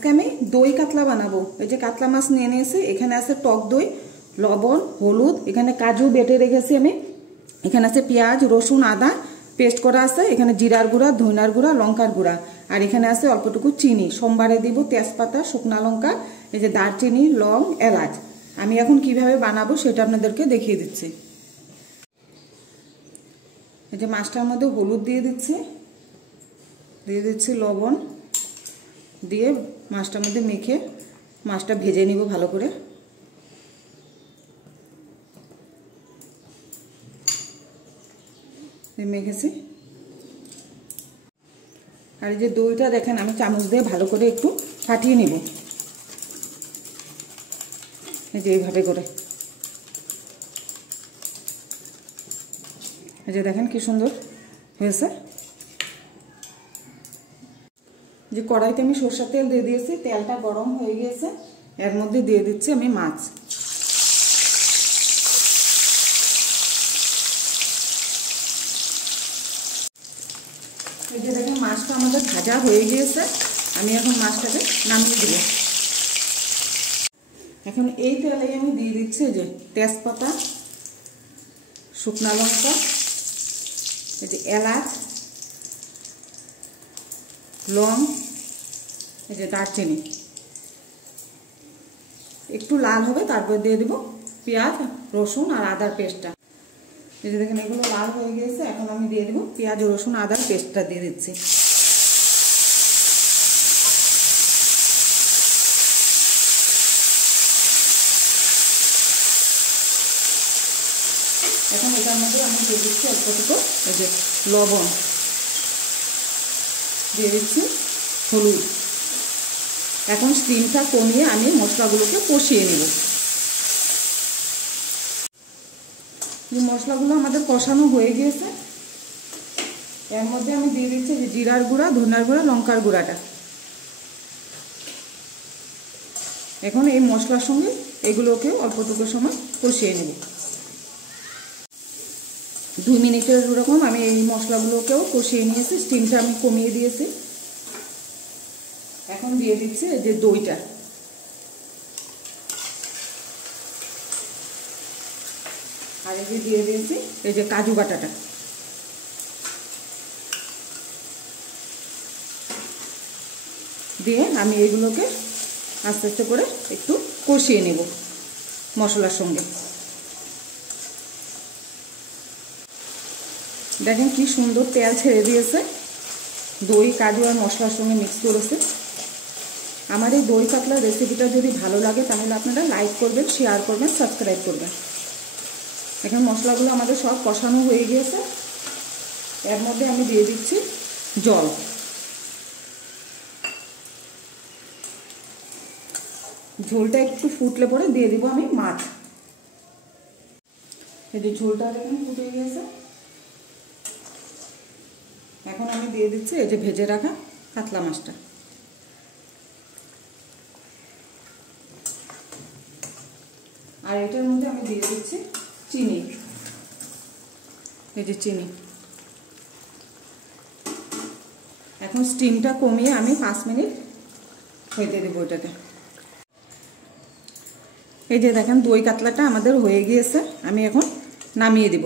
আজকে আমি দই কাতলা বানাবো। এই যে কাতলা মাছ নিয়ে নিয়েছি, এখানে আছে টক দই, লবণ, হলুদ, এখানে কাজু বেটে রেখেছি আমি, এখানে আছে পেঁয়াজ, রসুন, আদা পেস্ট করা আছে, এখানে জিরার গুঁড়া, ধনিয়ার গুঁড়া, লঙ্কার গুঁড়া, আর এখানে আছে অল্পটুকু চিনি। সোমবারে দিব তেজপাতা, শুকনা লঙ্কা, এই যে দারচিনি, লং, এলাচ। আমি এখন কিভাবে বানাবো সেটা আপনাদেরকে দেখিয়ে দিচ্ছি। এই যে মাছটার মধ্যে হলুদ দিয়ে দিচ্ছি লবণ দিয়ে মাছটার মধ্যে মেখে মাছটা ভেজে নিব ভালো করে। মেখেছি। আর এই যে দইটা দেখেন আমি চামচ দিয়ে ভালো করে একটু ফাটিয়ে নিব, এই যে এইভাবে করে। এই যে দেখেন কি সুন্দর হয়েছে। যে কড়াইতে আমি সরষের তেল দিয়ে দিয়েছি, তেলটা গরম হয়ে গিয়েছে, এর মধ্যে দিয়ে দিচ্ছি আমি মাছ। এই যে দেখেন মাছটা আমাদের ভাজা হয়ে গিয়েছে, আমি এখন মাছটাকে নামিয়ে দেব। এখন এই তেলে আমি দিয়ে দিচ্ছি যে তেজপাতা, শুকনা লঙ্কা, এই যে এলাচ, লং, এই যে দারচিনি। একটু লাল হবে তারপর দিয়ে দেব পেঁয়াজ, রসুন আর আদার পেস্টটা। এই যে দেখেন এগুলো লাল হয়ে গিয়েছে, এখন আমি দিয়ে দেব পেঁয়াজ, রসুন, আদার পেস্টটা দিয়ে দিচ্ছি। এখন এটার মধ্যে আমি দিয়ে দিচ্ছি অল্পটুকু এই যে লবণ, দিয়ে দিচ্ছি হলুদ। এখন স্টিমটা কমিয়ে আমি মশলাগুলোকে কষিয়ে নেব। মশলাগুলো আমাদের কষানো হয়ে গিয়েছে, এর মধ্যে আমি দিয়ে দিচ্ছি যে জিরার গুঁড়া, ধনিয়ার গুঁড়া, লঙ্কার গুঁড়াটা। এখন এই মশলার সঙ্গে এগুলোকে অল্পটুকু সময় কষিয়ে নেব। 2 মিনিটের এরকম আমি এই মশলাগুলোকেও কষিয়ে নিয়েছি, স্টিমটা আমি কমিয়ে দিয়েছি। এখন দিয়ে দিচ্ছি এই যে দইটা। আর এই যে দিয়ে দিয়েছি এই যে কাজু বাটাটা। দিয়ে আমি এগুলোকে আস্তে আস্তে করে একটু কষিয়ে নেব মশলার সঙ্গে। দেখেন কি সুন্দর তেল ছেড়ে দিয়েছে, দই, কাজু আর মশলার সঙ্গে মিক্স করেছে। আমার এই দই কাতলার রেসিপিটা যদি ভালো লাগে তাহলে আপনারা লাইক করবেন, শেয়ার করবেন, সাবস্ক্রাইব করবেন। এখন মশলাগুলো আমাদের সব কষানো হয়ে গিয়েছে, এর মধ্যে আমি দিয়ে দিচ্ছি জল। ঝোলটা একটু ফুটলে পরে দিয়ে দিব আমি মাছ। এই যে ঝোলটা এখন ফুটে গিয়েছে, এখন আমি দিয়ে দিচ্ছি এই যে ভেজে রাখা কাতলা মাছটা। আর এটার মধ্যে আমি দিয়ে দিচ্ছি চিনি, এই যে চিনি। এখন স্টিমটা কমিয়ে আমি 5 মিনিট হইতে দেবো এটাকে। এই যে দেখেন দই কাতলাটা আমাদের হয়ে গিয়েছে, আমি এখন নামিয়ে দেব।